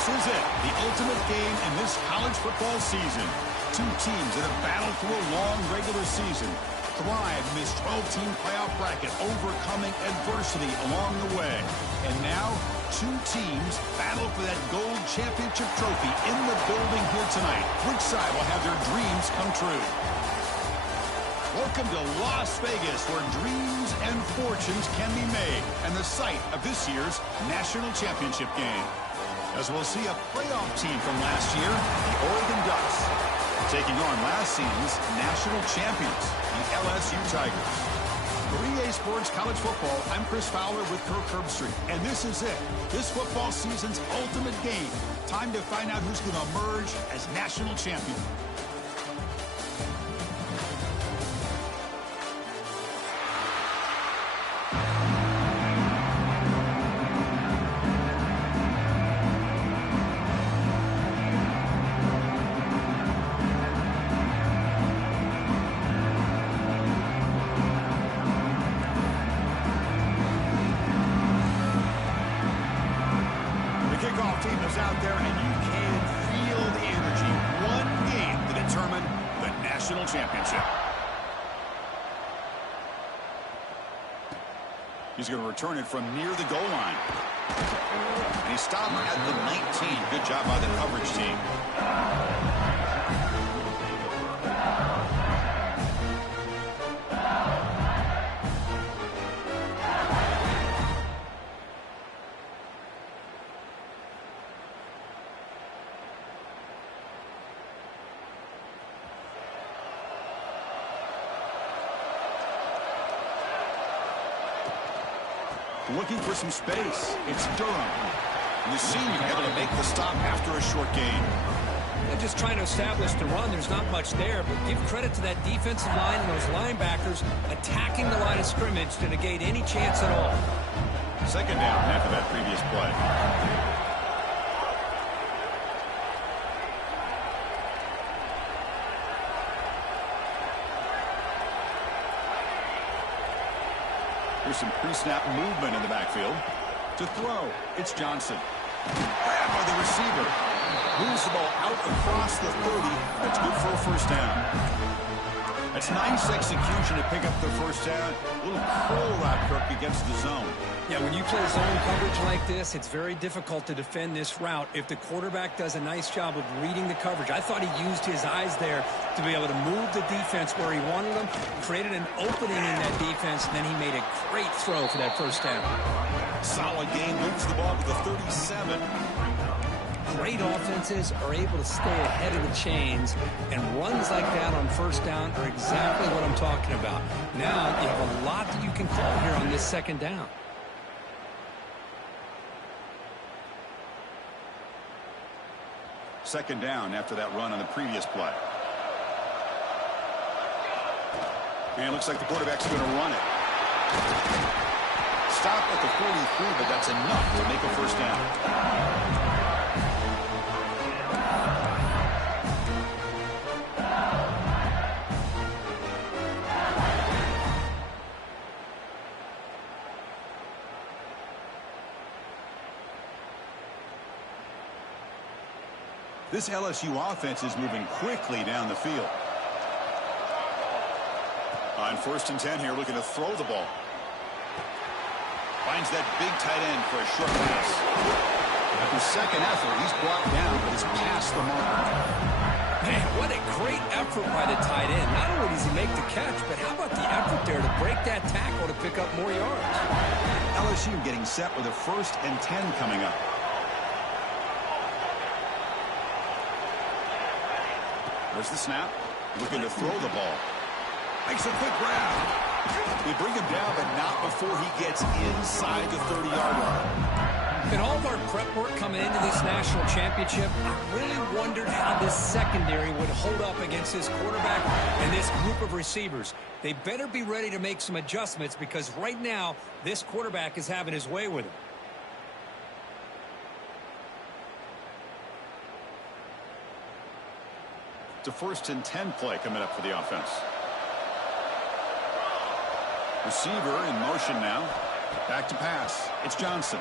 This is it, the ultimate game in this college football season. Two teams that have battled through a long regular season, thrive in this 12-team playoff bracket, overcoming adversity along the way. And now, two teams battle for that gold championship trophy in the building here tonight. Which side will have their dreams come true? Welcome to Las Vegas, where dreams and fortunes can be made, and the site of this year's national championship game. As we'll see a playoff team from last year, the Oregon Ducks, taking on last season's national champions, the LSU Tigers. For EA Sports College Football, I'm Chris Fowler with Kirk Herbstreit, and this is it. This football season's ultimate game. Time to find out who's going to emerge as national champion. Out there, and you can feel the energy. One game to determine the national championship. He's going to return it from near the goal line. And he stopped at the 19. Good job by the coverage team. Looking for some space. It's Durham. And the senior able to make the stop after a short gain. They're just trying to establish the run. There's not much there, but give credit to that defensive line and those linebackers attacking the line of scrimmage to negate any chance at all. Second down after that previous play. Here's some pre-snap movement in the backfield. To throw, it's Johnson. Grabbed by the receiver. Moves the ball out across the 30. That's good for a first down. That's nice execution to pick up the first down. A little curl route, Kirk, against the zone. Yeah, when you play zone coverage like this, it's very difficult to defend this route if the quarterback does a nice job of reading the coverage. I thought he used his eyes there to be able to move the defense where he wanted them, created an opening in that defense, and then he made a great throw for that first down. Solid game, moves the ball to the 37. Great offenses are able to stay ahead of the chains, and runs like that on first down are exactly what I'm talking about. Now you have a lot that you can call here on this second down. Second down after that run on the previous play. And it looks like the quarterback's going to run it. Stop at the 43, but that's enough to make a first down. This LSU offense is moving quickly down the field. On 1st and 10 here, looking to throw the ball. Finds that big tight end for a short pass. After second effort, he's brought down, but he's past the mark. Man, what a great effort by the tight end. Not only does he make the catch, but how about the effort there to break that tackle to pick up more yards? LSU getting set with a 1st and 10 coming up. There's the snap. Looking to throw the ball. Makes a quick grab. They bring him down, but not before he gets inside the 30-yard line. In all of our prep work coming into this national championship, I really wondered how this secondary would hold up against this quarterback and this group of receivers. They better be ready to make some adjustments because right now, this quarterback is having his way with him. It's a 1st and 10 play coming up for the offense. Receiver in motion now. Back to pass. It's Johnson.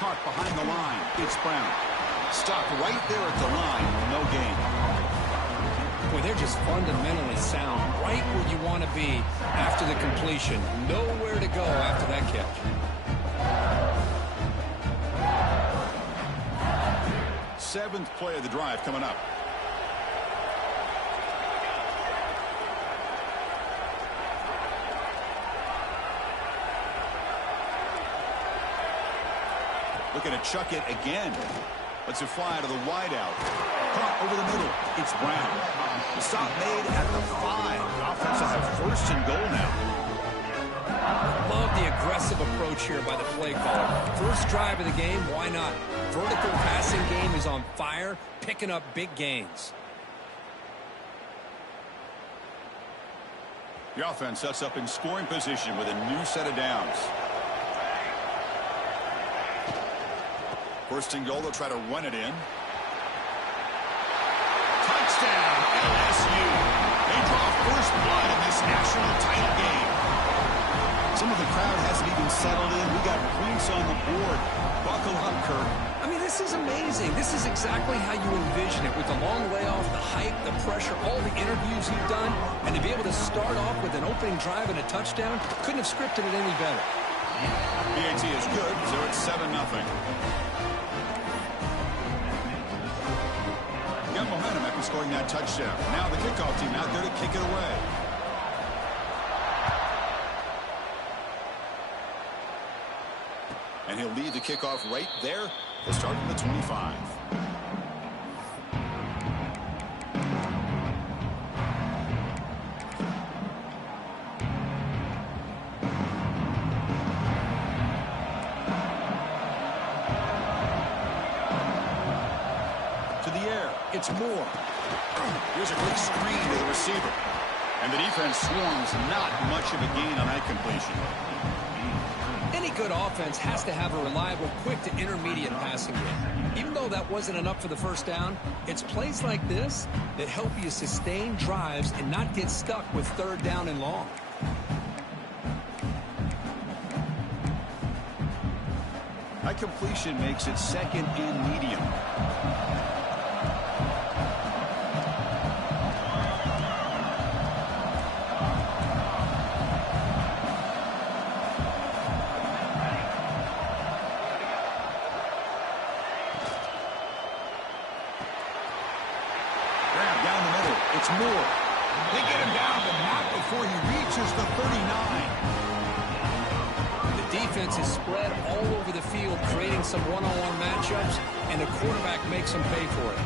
caught behind the line. It's Brown. Stopped right there at the line. No gain. Boy, they're just fundamentally sound. Right where you want to be after the completion. Nowhere to go after that catch. Seventh play of the drive coming up. Looking to chuck it again. Lets it fly to the wideout. Caught over the middle. It's Brown. The stop made at the 5. The offense will have first and goal now. Love the aggressive approach here by the play caller. First drive of the game, why not? Vertical passing game is on fire, picking up big gains. The offense sets up in scoring position with a new set of downs. First and goal, they'll try to run it in. Touchdown, LSU. They draw first blood in this national title game. Some of the crowd hasn't even settled in. We got points on the board. Buckle up, Kirk. I mean, this is amazing. This is exactly how you envision it, with the long layoff, the hype, the pressure, all the interviews you've done, and to be able to start off with an opening drive and a touchdown, couldn't have scripted it any better. PAT is good, so it's 7-0. Got momentum after scoring that touchdown. Now the kickoff team out there to kick it away. And he'll lead the kickoff right there to start from the 25. To the air, it's Moore. Here's a quick screen to the receiver. And the defense swarms, not much of a gain on that completion. Any good offense has to have a reliable, quick to intermediate passing game. Even though that wasn't enough for the first down, it's plays like this that help you sustain drives and not get stuck with third down and long. That completion makes it second and medium. It's Moore. They get him down, but not before he reaches the 39. The defense is spread all over the field, creating some one-on-one matchups, and the quarterback makes them pay for it.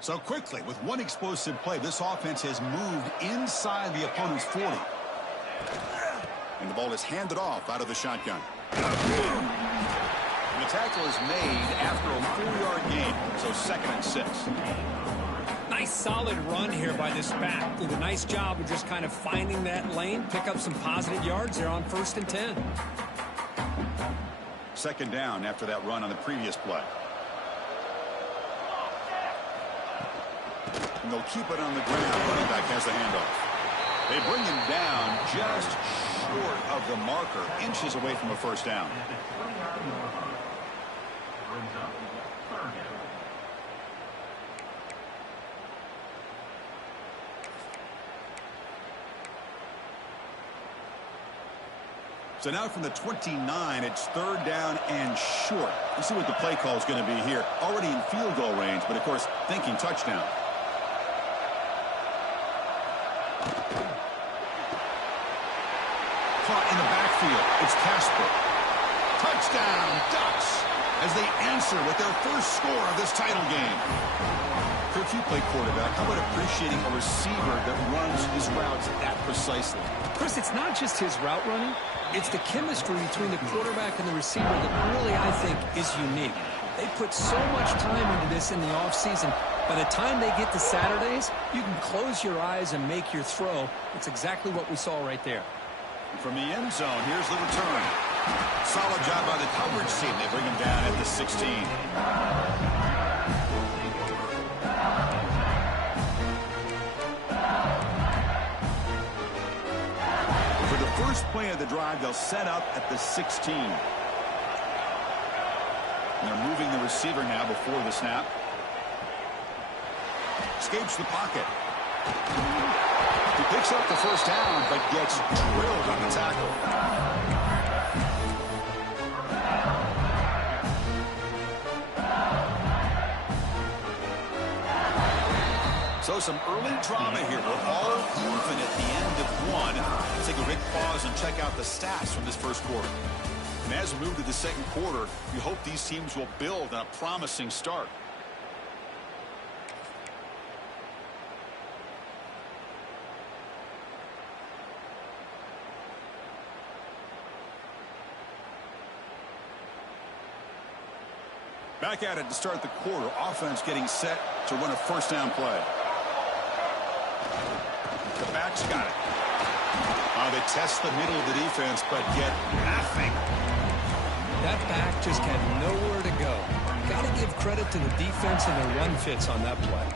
So quickly, with one explosive play, this offense has moved inside the opponent's 40. And the ball is handed off out of the shotgun. And the tackle is made after a 4-yard gain, so 2nd and 6. Nice solid run here by this back. Did a nice job of just kind of finding that lane, pick up some positive yards there on 1st and 10. 2nd down after that run on the previous play. And they'll keep it on the ground. Running back has the handoff. They bring him down just short of the marker, inches away from a first down. So now from the 29, it's 3rd down and short. Let's see what the play call is going to be here. Already in field goal range, but of course thinking touchdown. caught in the backfield. It's Casper. Touchdown, Ducks, as they answer with their first score of this title game. Kirk, you play quarterback. How about appreciating a receiver that runs his routes that precisely? Chris, it's not just his route running. It's the chemistry between the quarterback and the receiver that really, I think, is unique. They put so much time into this in the offseason. By the time they get to Saturdays, you can close your eyes and make your throw. It's exactly what we saw right there. From the end zone, here's the return. Solid job by the coverage team. They bring him down at the 16. For the first play of the drive, they'll set up at the 16. And they're moving the receiver now before the snap. Escapes the pocket. He picks up the first down, but gets drilled on the tackle. So some early drama here. We're all even at the end of one. Let's take a quick pause and check out the stats from this first quarter. And as we move to the second quarter, we hope these teams will build on a promising start. Back at it to start the quarter. Offense getting set to run a first down play. The back's got it. They test the middle of the defense, but get nothing. That back just had nowhere to go. Got to give credit to the defense and their run fits on that play.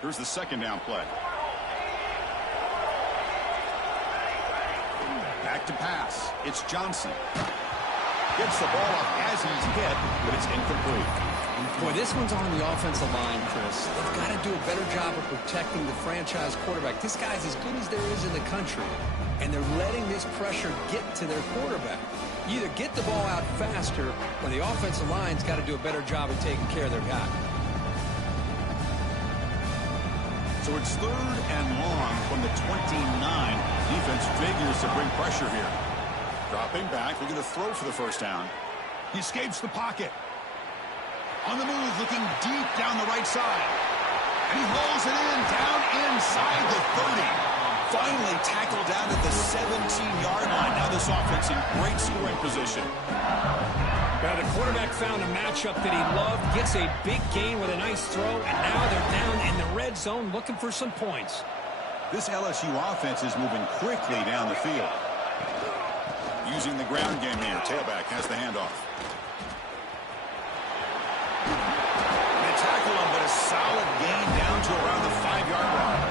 Here's the second down play. Back to pass. It's Johnson. Gets the ball up as he's hit, but it's incomplete. Boy, this one's on the offensive line, Chris. They've got to do a better job of protecting the franchise quarterback. This guy's as good as there is in the country, and they're letting this pressure get to their quarterback. You either get the ball out faster, or the offensive line's got to do a better job of taking care of their guy. So it's third and long from the 29. Defense figures to bring pressure here. Dropping back, looking to throw for the first down. He escapes the pocket. On the move, looking deep down the right side. And he rolls it in, down inside the 30. Finally tackled down at the 17-yard line. Now this offense in great scoring position. Well, the quarterback found a matchup that he loved, gets a big gain with a nice throw, and now they're down in the red zone looking for some points. This LSU offense is moving quickly down the field. Using the ground game here. Tailback has the handoff. They tackle him, but a solid gain down to around the 5-yard line.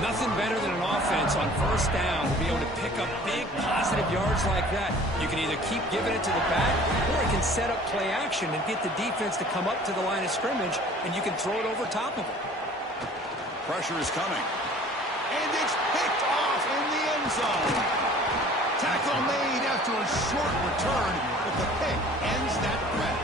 Nothing better than an offense on first down to be able to pick up big positive yards like that. You can either keep giving it to the back, or it can set up play action and get the defense to come up to the line of scrimmage, and you can throw it over top of them. Pressure is coming. And it's picked off in the end zone. Tackle made after a short return, but the pick ends that threat.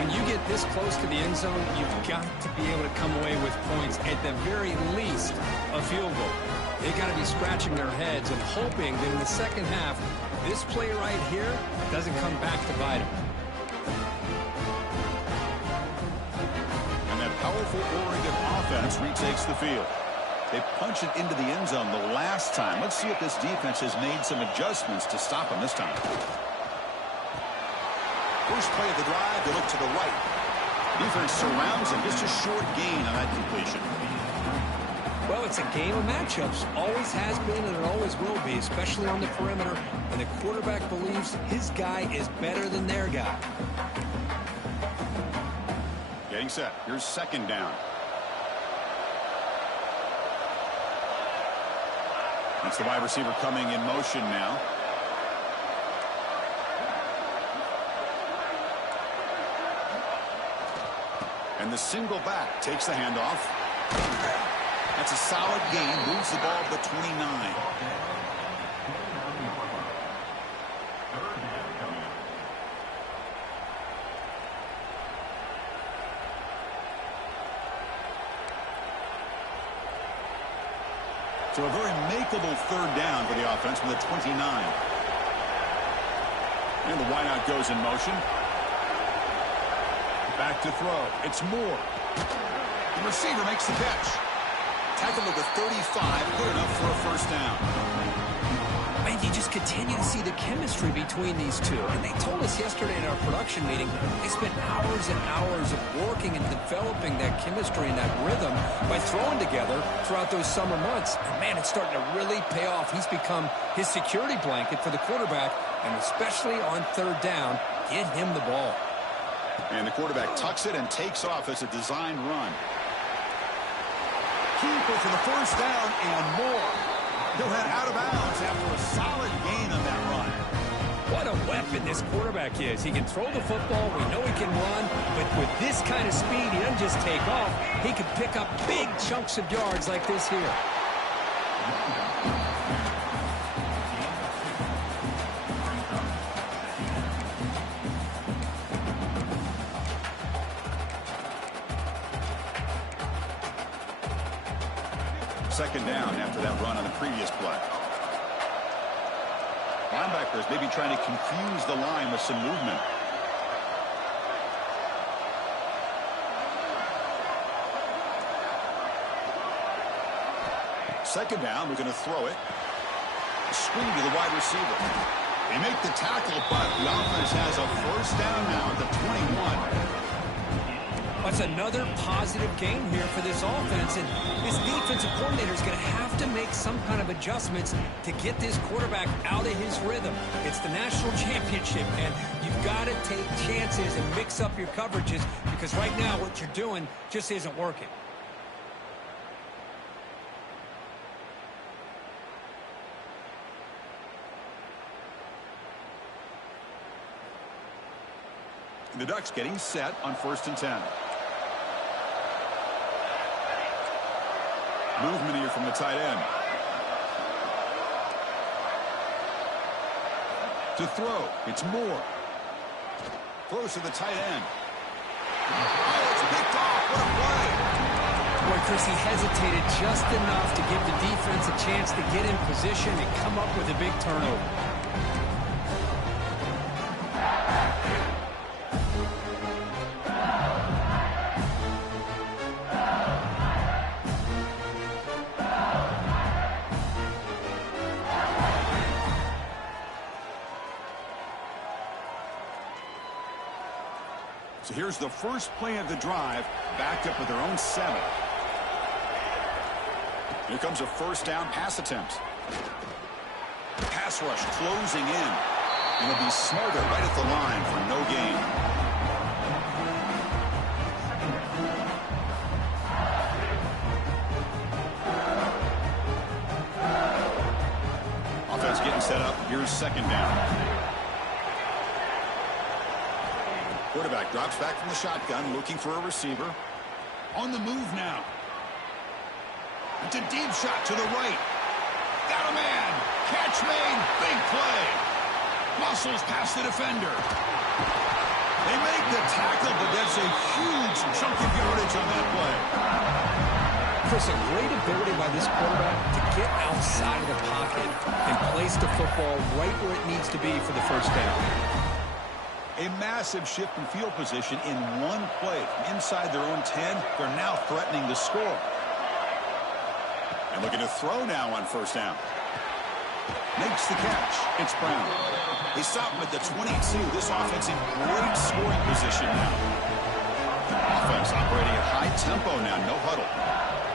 When you get this close to the end zone, you've got to be able to come away with points, at the very least a field goal. They've got to be scratching their heads and hoping that in the second half, this play right here doesn't come back to bite them. And that powerful Oregon offense retakes the field. They punch it into the end zone the last time. Let's see if this defense has made some adjustments to stop them this time. First play of the drive, they look to the right. Defense surrounds him. Just a short gain on that completion. Well, it's a game of matchups. Always has been and it always will be, especially on the perimeter. And the quarterback believes his guy is better than their guy. Getting set. Here's second down. That's the wide receiver coming in motion now. And the single back takes the handoff. That's a solid gain. Moves the ball to the 29. So a very makeable third down for the offense with a 29. And the wideout goes in motion. Back to throw. It's Moore. The receiver makes the catch. Tackle at the 35. Good enough for a first down. And you just continue to see the chemistry between these two. And they told us yesterday in our production meeting, they spent hours and hours of working and developing that chemistry and that rhythm by throwing together throughout those summer months. And man, it's starting to really pay off. He's become his security blanket for the quarterback, and especially on third down, get him the ball. And the quarterback tucks it and takes off as a designed run. Keeper for the first down and more. He'll head out of bounds after a solid gain on that run. What a weapon this quarterback is. He can throw the football. We know he can run. But with this kind of speed, he doesn't just take off. He can pick up big chunks of yards like this here. Second down after that run on the previous play. Linebackers maybe trying to confuse the line with some movement. Second down, we're going to throw it. Screen to the wide receiver. They make the tackle, but the offense has a first down now at the 21. That's another positive game here for this offense, and this defensive coordinator is going to have to make some kind of adjustments to get this quarterback out of his rhythm. It's the national championship, and you've got to take chances and mix up your coverages, because right now what you're doing just isn't working. The Ducks getting set on 1st and 10. Movement here from the tight end. To throw, it's Moore. Throws to the tight end. Oh, it's picked off. What a play. Boy, Chris, he hesitated just enough to give the defense a chance to get in position and come up with a big turnover. So here's the first play of the drive, backed up with their own 7. Here comes a first down pass attempt. Pass rush closing in. And it'll be smarter right at the line for no gain. Offense getting set up. Here's second down. Quarterback drops back from the shotgun, looking for a receiver. On the move now. It's a deep shot to the right. Got a man. Catch made. Big play. Muscles past the defender. They make the tackle, but that's a huge chunk of yardage on that play. Chris, a great ability by this quarterback to get outside of the pocket and place the football right where it needs to be for the first down. A massive shift in field position in one play. From inside their own 10, they're now threatening to score. And looking to throw now on first down. Makes the catch. It's Brown. They stop him at the 22. This offense in great scoring position now. Offense operating at high tempo now. No huddle.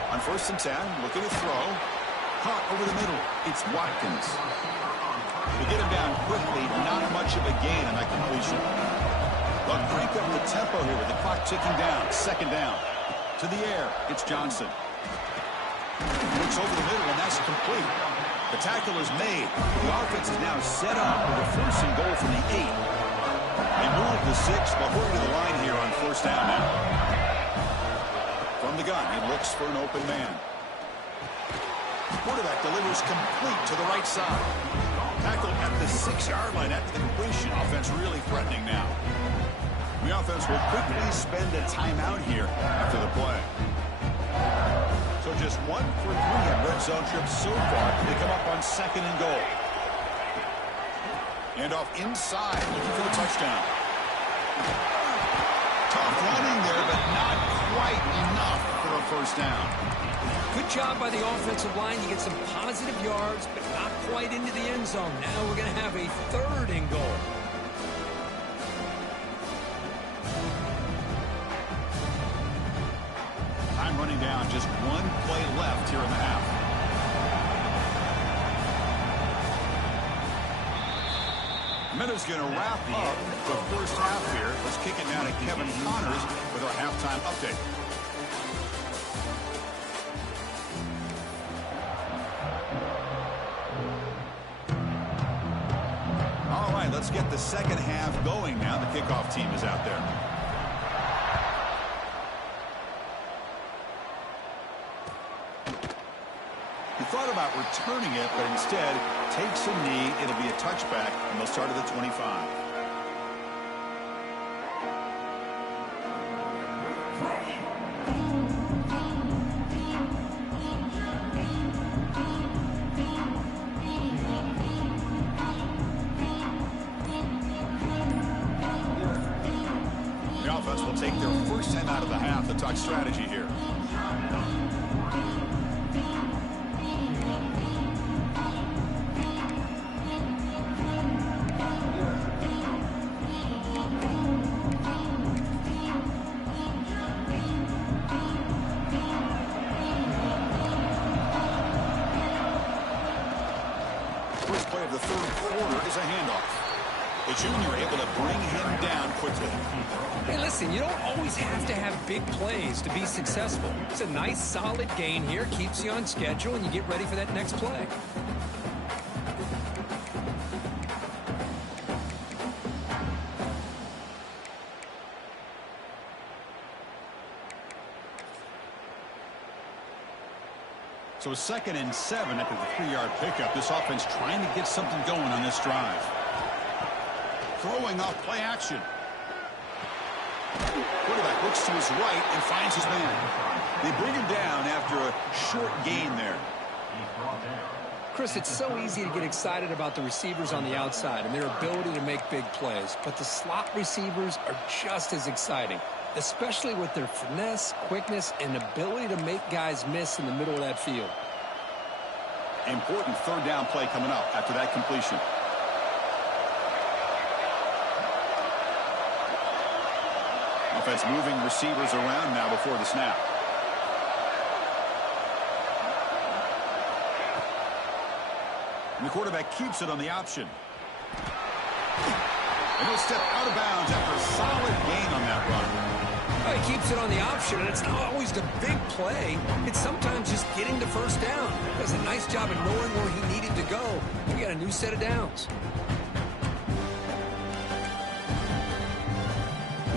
On 1st and 10, looking to throw. Caught over the middle. It's Watkins. To get him down quickly, not much of a gain on that completion. They'll crank up the tempo here with the clock ticking down. Second down. To the air, it's Johnson. Looks over the middle, and that's complete. The tackle is made. The offense is now set up with a first and goal from the 8. They move the 6, but hurry to the line here on first down now. From the gun, he looks for an open man. Quarterback delivers complete to the right side. Tackled at the 6-yard line after the completion. Offense really threatening now. The offense will quickly spend a timeout here after the play. So So just 1 for 3 in red zone trips so far. They come up on 2nd and goal. And off inside, looking for the touchdown. Tough running there, but not quite enough for a first down. Good job by the offensive line. You get some positive yards, but not quite into the end zone. Now we're going to have a 3rd and goal. Time running down. Just 1 play left here in the half. Minutes going to wrap up the first half here. Let's kick it now to Kevin Connors with our halftime update. All right, let's get the second half going now. The kickoff team is out there. He thought about returning it, but instead takes a knee. It'll be a touchback, and they'll start at the 25. The offense will take their first time out of the half to talk strategy here. First play of the 3rd quarter is a handoff. The junior able to bring him down quickly. Hey, listen, you don't always have to have big plays to be successful. It's a nice, solid gain here. Keeps you on schedule, and you get ready for that next play. So 2nd and 7 after the 3-yard pickup. This offense trying to get something going on this drive. Throwing off play action. Quarterback looks to his right and finds his man. They bring him down after a short gain there. Chris, it's so easy to get excited about the receivers on the outside and their ability to make big plays, but the slot receivers are just as exciting, especially with their finesse, quickness, and ability to make guys miss in the middle of that field. Important 3rd down play coming up after that completion. Offense moving receivers around now before the snap. And the quarterback keeps it on the option. And he'll step out of bounds after a solid gain on that run. Well, he keeps it on the option, and it's not always the big play. It's sometimes just getting the first down. He does a nice job of knowing where he needed to go. We got a new set of downs.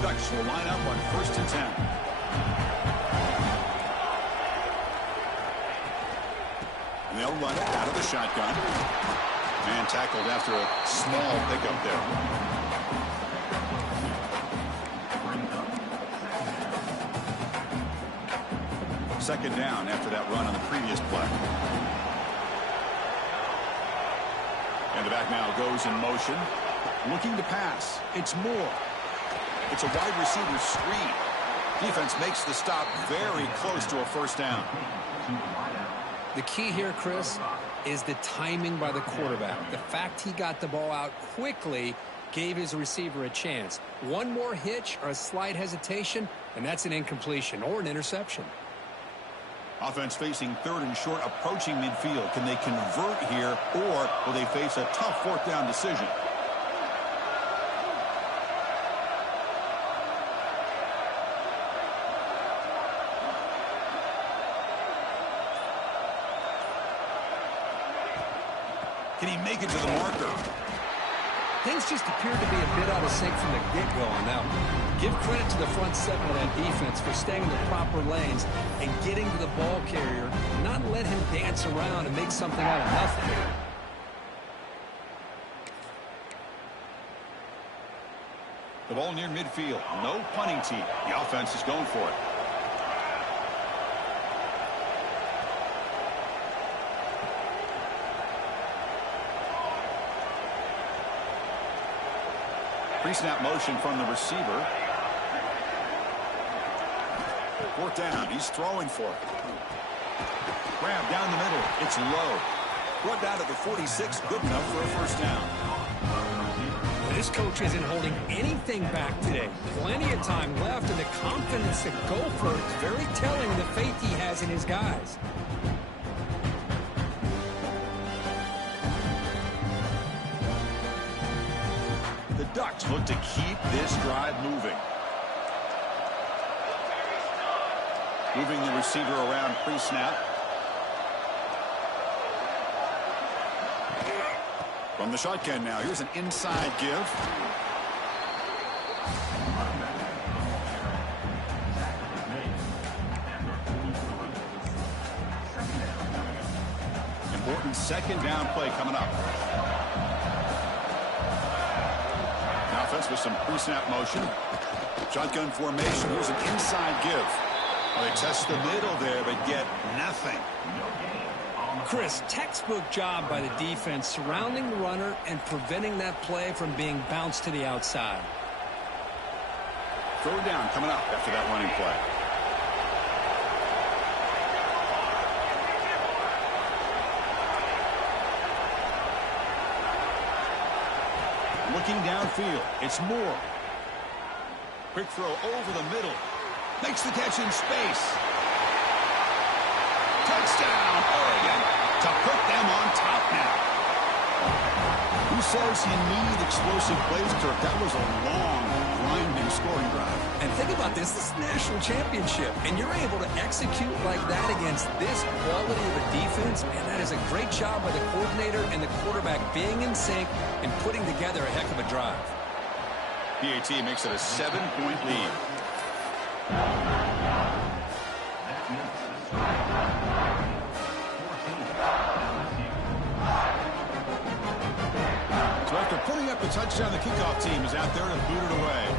Ducks will line up on 1st and 10. And they'll run it out of the shotgun. Man tackled after a small pickup there. Second down after that run on the previous play. And the back now goes in motion. Looking to pass. It's Moore. It's a wide receiver screen. Defense makes the stop very close to a first down. The key here, Chris, is the timing by the quarterback. The fact he got the ball out quickly gave his receiver a chance. One more hitch or a slight hesitation, and that's an incompletion or an interception. Offense facing 3rd and short, approaching midfield. Can they convert here, or will they face a tough 4th down decision? Can he make it to the marker? Things just appeared to be a bit out of sync from the get-go on that one. Give credit to the front 7 of that defense for staying in the proper lanes and getting to the ball carrier, not let him dance around and make something out of nothing. The ball near midfield. No punting team. The offense is going for it. Pre-snap motion from the receiver. Fourth down. He's throwing for it. Grab down the middle. It's low. Brought down to the 46. Good enough for a first down. This coach isn't holding anything back today. Plenty of time left, and the confidence to go for it is very telling of the faith he has in his guys. The Ducks look to keep this drive moving. Moving the receiver around pre-snap. From the shotgun now, here's an inside give. Important second down play coming up. Now offense with some pre-snap motion. Shotgun formation, here's an inside give. Well, they test the middle there, but get nothing. Chris, textbook job by the defense surrounding the runner and preventing that play from being bounced to the outside. Third down coming up after that running play. Looking downfield, it's Moore. Quick throw over the middle. Makes the catch in space. Touchdown, Oregon, to put them on top now. Who says you need explosive plays, Kirk? That was a long, grinding scoring drive. And think about this. This is a national championship, and you're able to execute like that against this quality of a defense. Man, that is a great job by the coordinator and the quarterback being in sync and putting together a heck of a drive. PAT makes it a 7-point lead. So after putting up a touchdown, the kickoff team is out there to boot it away.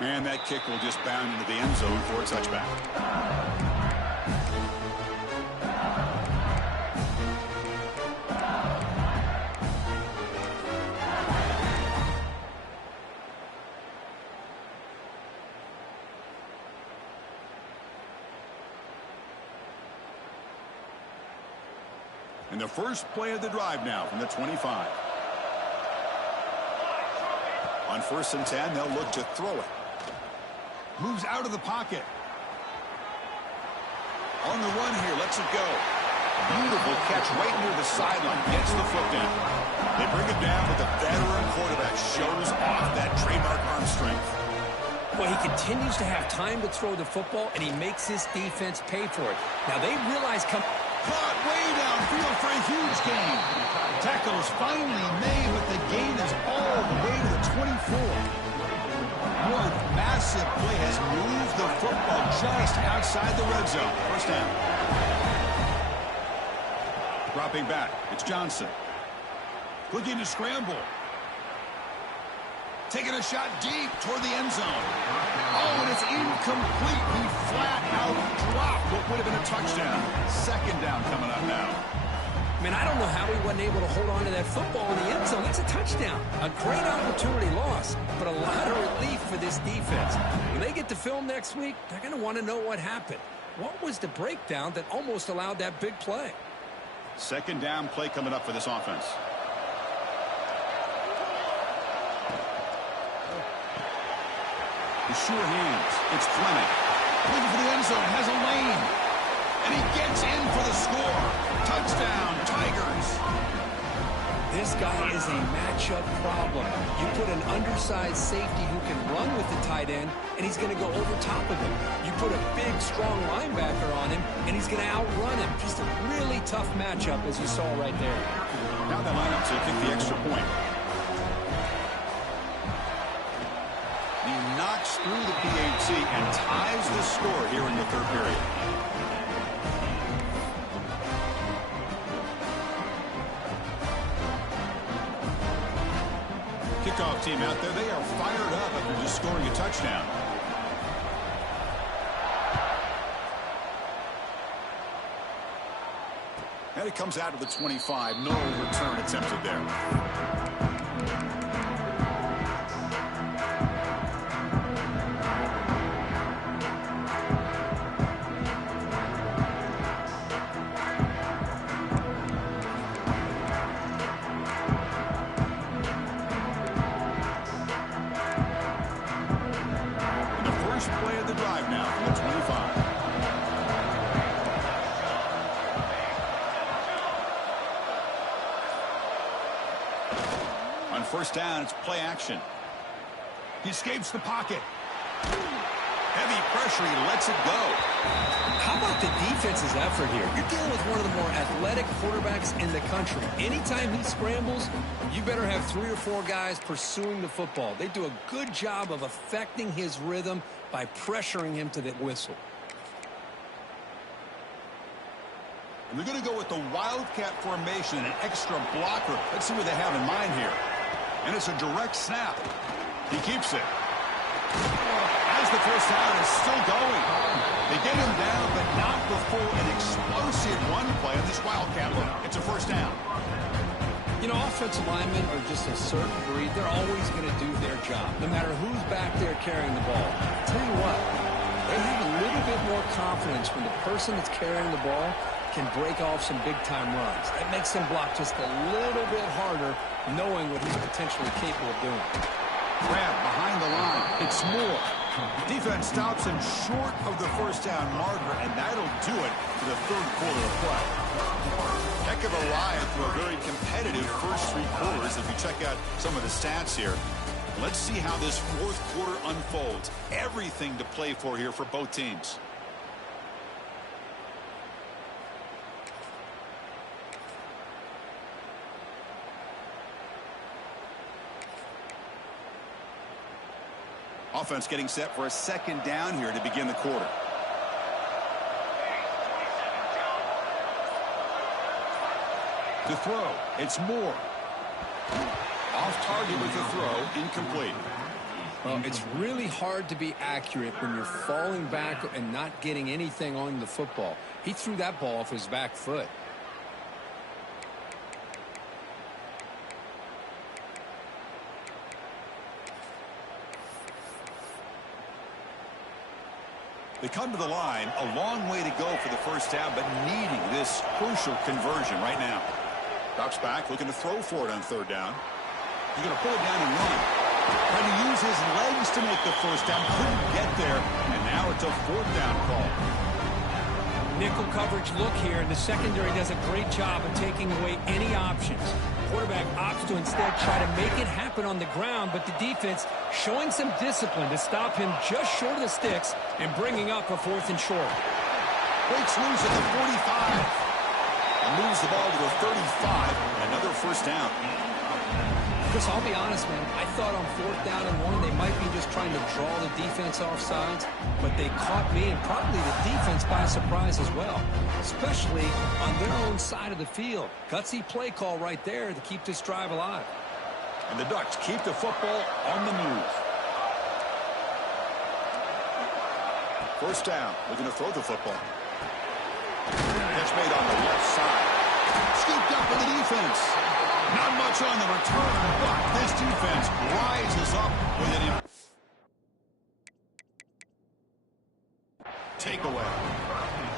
And that kick will just bound into the end zone for a touchback. And the first play of the drive now from the 25. On 1st and 10, they'll look to throw it. Moves out of the pocket. On the run here, lets it go. Beautiful catch right near the sideline. Gets the foot down. They bring it down, but the veteran quarterback shows off that trademark arm strength. Well, he continues to have time to throw the football, and he makes his defense pay for it. Now, they realize... Caught way downfield for a huge gain. Tackle is finally made, but the gain is all the way to the 24. One massive play has moved the football just outside the red zone. First down. Dropping back, it's Johnson. Looking to scramble. Taking a shot deep toward the end zone. Oh, and it's incomplete. He flat out dropped what would have been a touchdown. Second down coming up now. Man, I don't know how he wasn't able to hold on to that football in the end zone. That's a touchdown. A great opportunity lost, but a lot of relief for this defense. When they get to film next week, they're going to want to know what happened. What was the breakdown that almost allowed that big play? Second down play coming up for this offense. The sure hands. It's Fleming. Looking for the end zone. Has a lane. And he gets in for the score. Touchdown, Tigers. This guy is a matchup problem. You put an undersized safety who can run with the tight end, and he's going to go over top of him. You put a big, strong linebacker on him, and he's going to outrun him. Just a really tough matchup, as you saw right there. Now that lineup to kick the extra point. He knocks through the PAT and ties the score here in the third period. kickoff team out there, they are fired up after just scoring a touchdown. And it comes out to the 25. No return attempted there. Play of the drive now from the 25. On first down, it's play action. He escapes the pocket. Heavy pressure, he lets it go. How about the defense's effort here? You're dealing with one of the more athletic quarterbacks in the country. Anytime he scrambles, you better have 3 or 4 guys pursuing the football. They do a good job of affecting his rhythm by pressuring him to the whistle. And they're going to go with the Wildcat formation and an extra blocker. Let's see what they have in mind here. And it's a direct snap. He keeps it. As the first down is still going. They get him down, but not before an explosive run play on this Wildcat look. It's a first down. You know, offensive linemen are just a certain breed. They're always going to do their job, no matter who's back there carrying the ball. I'll tell you what, they have a little bit more confidence when the person that's carrying the ball can break off some big-time runs. That makes them block just a little bit harder, knowing what he's potentially capable of doing. Grab behind the line. It's Moore. Defense stops him short of the first down marker, and that'll do it for the third quarter of play. Heck of a ride through a very competitive first 3 quarters. If you check out some of the stats here, let's see how this fourth quarter unfolds. Everything to play for here for both teams. Offense getting set for a second down here to begin the quarter. To throw, it's Moore. Off target with the throw, incomplete. Well, it's really hard to be accurate when you're falling back and not getting anything on the football. He threw that ball off his back foot. They come to the line, a long way to go for the first down, but needing this crucial conversion right now. Drops back, looking to throw for it on third down. He's going to pull it down and run. Trying to use his legs to make the first down. Couldn't get there, and now it's a fourth down call. Nickel coverage look here, and the secondary does a great job of taking away any options. Quarterback opts to instead try to make it happen on the ground, but the defense showing some discipline to stop him just short of the sticks and bringing up a 4th and short. Breaks loose at the 45 and moves the ball to the 35. Another first down. Chris, I'll be honest, man. I thought on 4th down and 1 they might be just trying to draw the defense off sides, but they caught me and probably the defense by surprise as well, especially on their own side of the field. Gutsy play call right there to keep this drive alive. And the Ducks keep the football on the move. First down, looking to throw the football. Catch made on the left side. Scooped up by the defense. Not much on the return, but this defense rises up with an takeaway.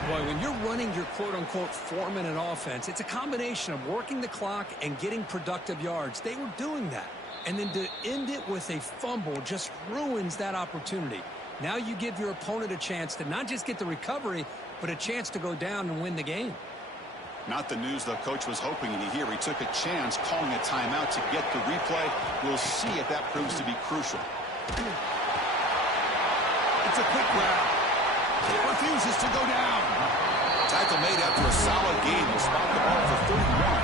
Boy, when you're running your quote-unquote 4-minute offense, it's a combination of working the clock and getting productive yards. They were doing that. And then to end it with a fumble just ruins that opportunity. Now you give your opponent a chance to not just get the recovery, but a chance to go down and win the game. Not the news the coach was hoping to hear. He took a chance calling a timeout to get the replay. We'll see if that proves to be crucial. It's a quick grab. It refuses to go down. Tackle made after a solid game. He'll spot the ball for 31.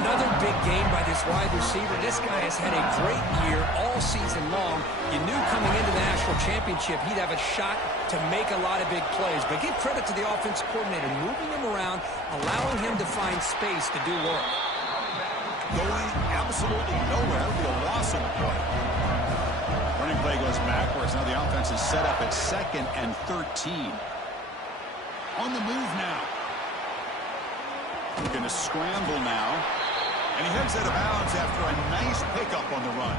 Another big game by this wide receiver. This guy has had a great year all season long. You knew coming into the national championship he'd have a shot to make a lot of big plays. But give credit to the offensive coordinator, moving him around, allowing him to find space to do work. going absolutely nowhere. It'll be a loss of the play. Running play goes backwards. Now the offense is set up at 2nd and 13. On the move now. Going to scramble now. And he heads out of bounds after a nice pickup on the run.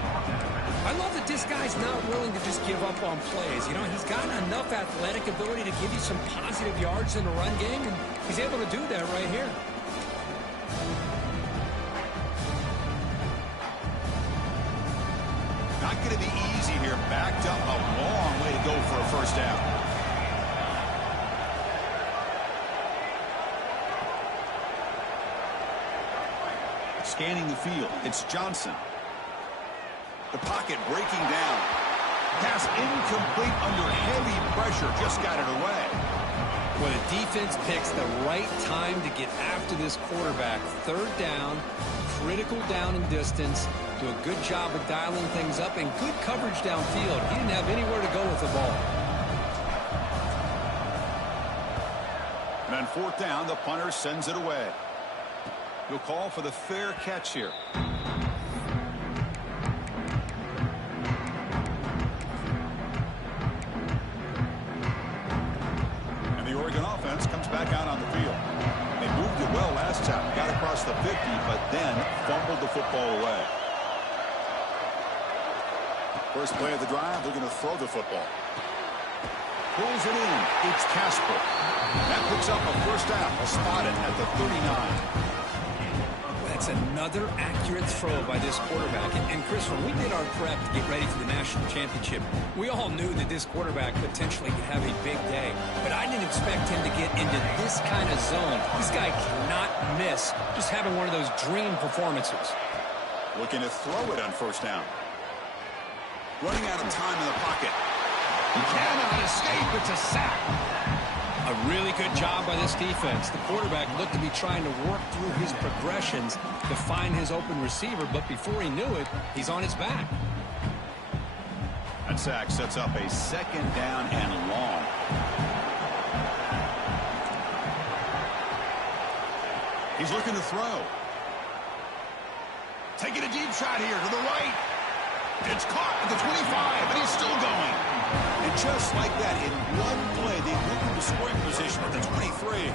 I love that this guy's not willing to just give up on plays. You know, he's got enough athletic ability to give you some positive yards in the run game, and he's able to do that right here. Not going to be easy here. Backed up a long way to go for a first down. Scanning the field, it's Johnson. The pocket breaking down. Pass incomplete under heavy pressure. Just got it away. Well, the defense picks the right time to get after this quarterback. 3rd down, critical down and distance. Do a good job of dialing things up and good coverage downfield. He didn't have anywhere to go with the ball. And on 4th down, the punter sends it away. He'll call for the fair catch here. And the Oregon offense comes back out on the field. They moved it well last time. Got across the 50, but then fumbled the football away. First play of the drive, they're going to throw the football. Pulls it in. It's Casper. That picks up a first down. Will spot it at the 39. That's another accurate throw by this quarterback. And Chris, when we did our prep to get ready for the national championship, we all knew that this quarterback potentially could have a big day. But I didn't expect him to get into this kind of zone. This guy cannot miss just having one of those dream performances. Looking to throw it on first down. Running out of time in the pocket. He cannot escape. It's a sack. A really good job by this defense. The quarterback looked to be trying to work through his progressions to find his open receiver, but before he knew it, he's on his back. That sack sets up a 2nd down and long. He's looking to throw. Taking a deep shot here to the right. It's caught at the 25, and he's still going. And just like that, in one play, they moved into scoring position at the 23.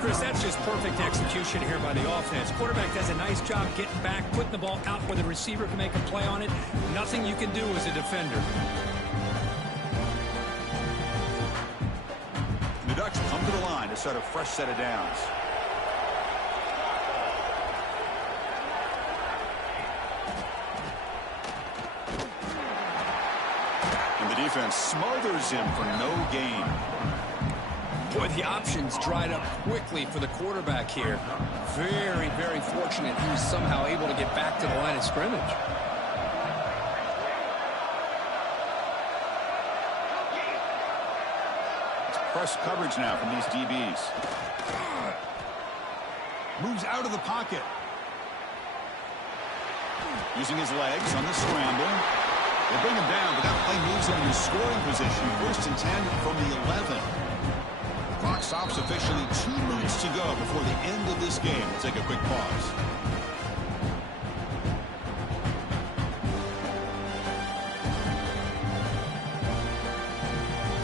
Chris, that's just perfect execution here by the offense. Quarterback does a nice job getting back, putting the ball out where the receiver can make a play on it. Nothing you can do as a defender. The Ducks come to the line to start a fresh set of downs. Defense smothers him for no gain. Boy, the options dried up quickly for the quarterback here. Very, very fortunate he was somehow able to get back to the line of scrimmage. It's press coverage now from these DBs. Moves out of the pocket. Using his legs on the scramble. They bring him down, but that play moves him into scoring position. 1st and 10 from the 11. Clock stops officially. 2 minutes to go before the end of this game. We'll take a quick pause.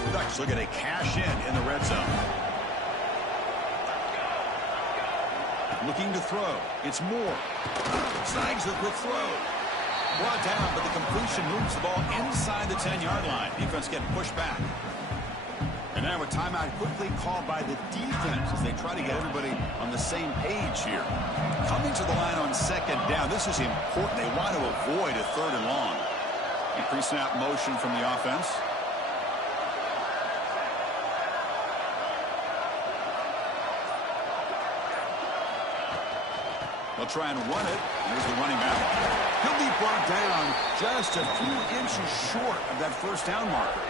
The Ducks looking to cash in the red zone. Looking to throw. It's Moore. Snags the quick throw. Brought down, but the completion moves the ball inside the 10-yard line. Defense getting pushed back. And now a timeout quickly called by the defense as they try to get everybody on the same page here. Coming to the line on 2nd down. This is important. They want to avoid a 3rd and long. A pre-snap motion from the offense. They'll try and run it. Here's the running back. He'll be brought down just a few inches short of that first down marker.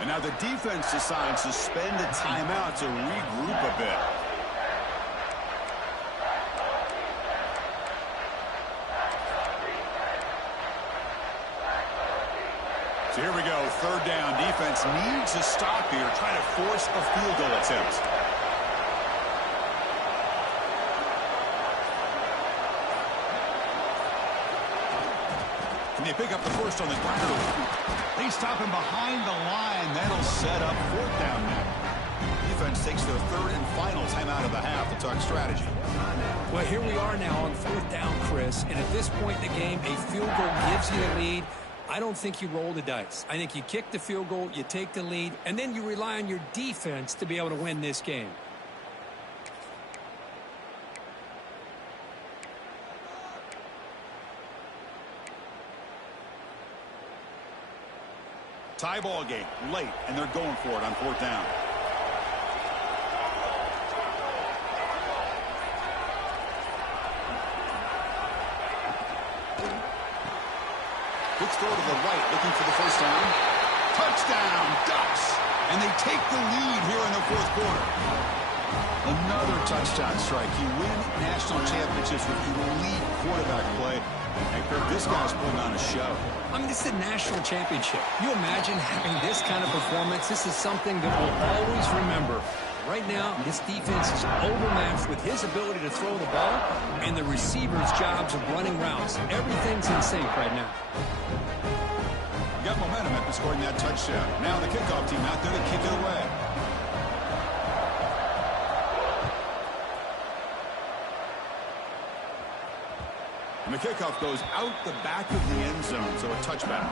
And now the defense decides to spend a timeout to regroup a bit. So here we go, 3rd down. Defense needs to stop here, try to force a field goal attempt. And they pick up the first on the ground. They stop him behind the line. That'll set up fourth down now. Defense takes their third and final timeout of the half to talk strategy. Well, here we are now on fourth down, Chris. And at this point in the game, a field goal gives you the lead. I don't think you roll the dice. I think you kick the field goal, you take the lead, and then you rely on your defense to be able to win this game. Tie ball game late, and they're going for it on fourth down. Quick throw to the right, looking for the first down. Touchdown, Ducks! And they take the lead here in the fourth quarter. Another touchdown strike. You win national championships with elite quarterback play. And Kirk, this guy's putting on a show. I mean, this is a national championship. You imagine having this kind of performance? This is something that we'll always remember. Right now, this defense is overmatched with his ability to throw the ball and the receivers' jobs of running routes. Everything's in sync right now. Got momentum after scoring that touchdown. Now the kickoff team out there to kick it away. And the kickoff goes out the back of the end zone, so a touchback.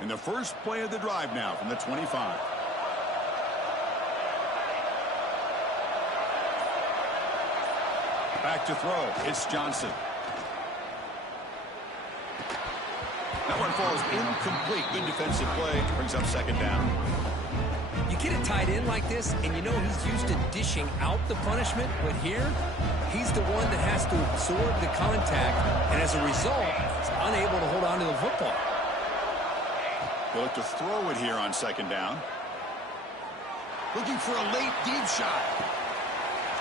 And the first play of the drive now from the 25. Back to throw. It's Johnson. That one falls incomplete. Good defensive play. Brings up second down. You get a tight end like this, and you know he's used to dishing out the punishment, but here, he's the one that has to absorb the contact, and as a result, he's unable to hold on to the football. They'll look to throw it here on second down. Looking for a late deep shot.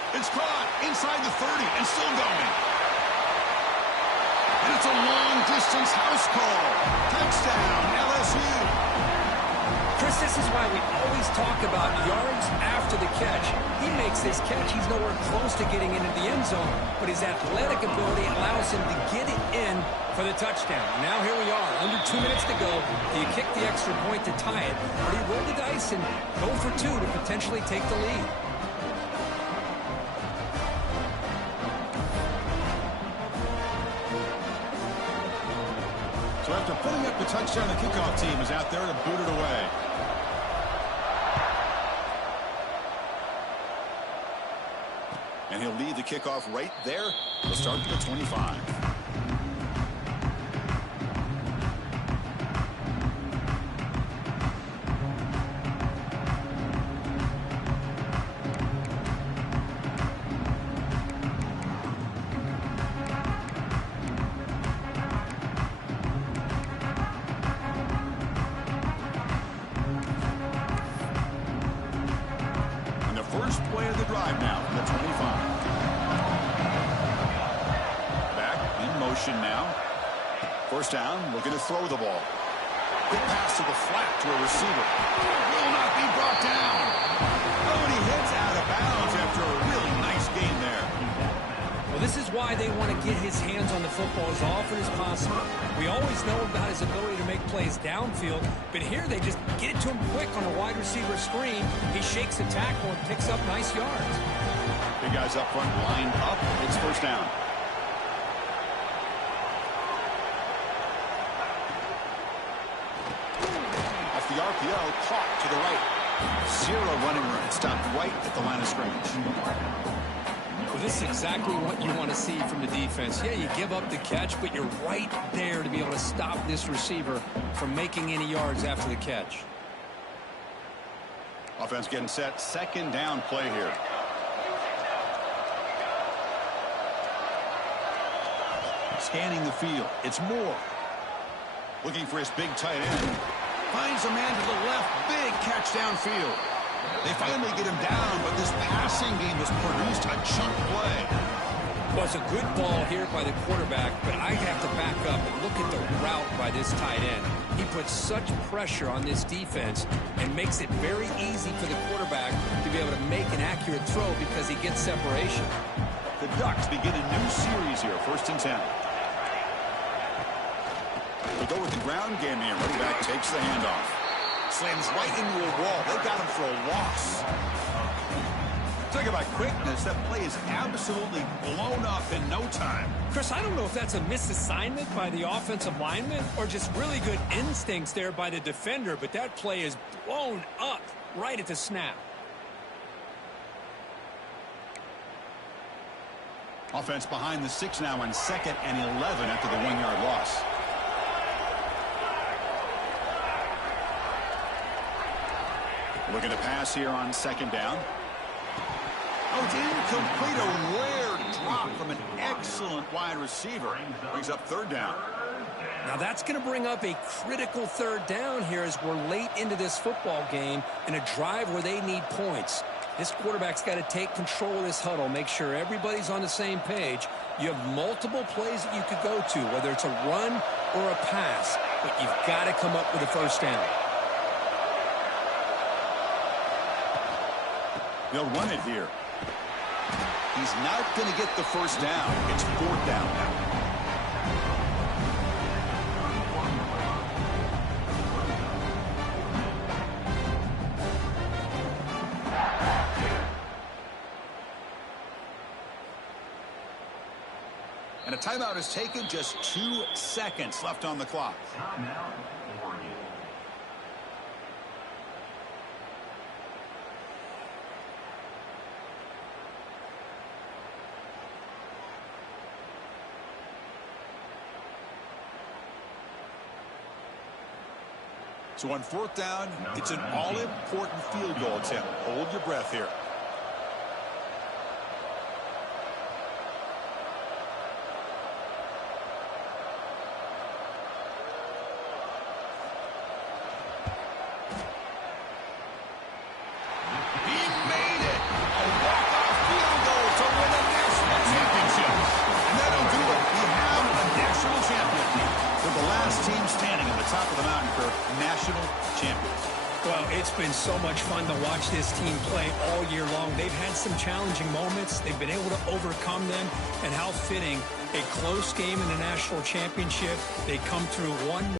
It's caught inside the 30 and still going. And it's a long-distance house call. Touchdown, LSU. Chris, this is why we always talk about yards after the catch. He makes this catch. He's nowhere close to getting into the end zone, but his athletic ability allows him to get it in for the touchdown. Now here we are, under 2 minutes to go. Do you kick the extra point to tie it, or do you roll the dice and go for two to potentially take the lead? So after putting up the touchdown, the kickoff team is out there to boot it away. And he'll lead the kickoff right there. He'll start at the 25. First play of the drive now from the 25. Back in motion now. First down, looking to throw the ball. Quick pass to the flat to a receiver. Will not be brought down. Oh, and he heads out of bounds after a really nice gain there. Well, this is why they want to get his hands on the football as often as possible. We always know about his ability to make plays downfield, but here they just get it to him quick on a wide receiver screen. He shakes the tackle and picks up nice yards. Big guys up front lined up. It's first down. Off the RPO, caught to the right. Zero running room. Stopped right at the line of scrimmage. Well, this is exactly what you want to see from the defense. Yeah, you give up the catch, but you're right there to be able to stop this receiver from making any yards after the catch. Offense getting set. Second down play here. Scanning the field. It's Moore. Looking for his big tight end. Finds a man to the left. Big catch downfield. They finally get him down, but this passing game has produced a chunk play. Well, it's a good ball here by the quarterback, but I have to back up and look at the route by this tight end. He puts such pressure on this defense and makes it very easy for the quarterback to be able to make an accurate throw because he gets separation. The Ducks begin a new series here, 1st and 10. We go with the ground game here. Running back takes the handoff. Slams right into a wall. They got him for a loss. Talk about quickness. That play is absolutely blown up in no time. Chris, I don't know if that's a misassignment by the offensive lineman or just really good instincts there by the defender, but that play is blown up right at the snap. Offense behind the 6 now on 2nd and 11 after the 1-yard loss. Looking to pass here on 2nd down. Oh, it's incomplete. A rare drop from an excellent wide receiver. Brings up 3rd down. Now that's going to bring up a critical 3rd down here as we're late into this football game in a drive where they need points. This quarterback's got to take control of this huddle, make sure everybody's on the same page. You have multiple plays that you could go to, whether it's a run or a pass, but you've got to come up with a 1st down. They'll run it here. He's not going to get the 1st down. It's 4th down now. And a timeout is taken. Just 2 seconds left on the clock. So on 4th down, it's an all-important field goal attempt. Hold your breath here. He made it! A walk-off field goal to win a national championship. And that'll do it. We have a national champion. They're the last team standing on the top of the mountain for national champions. Well, it's been so much fun to watch this team play all year long. They've had some challenging moments. They've been able to overcome them. And how fitting, a close game in the national championship. They come through one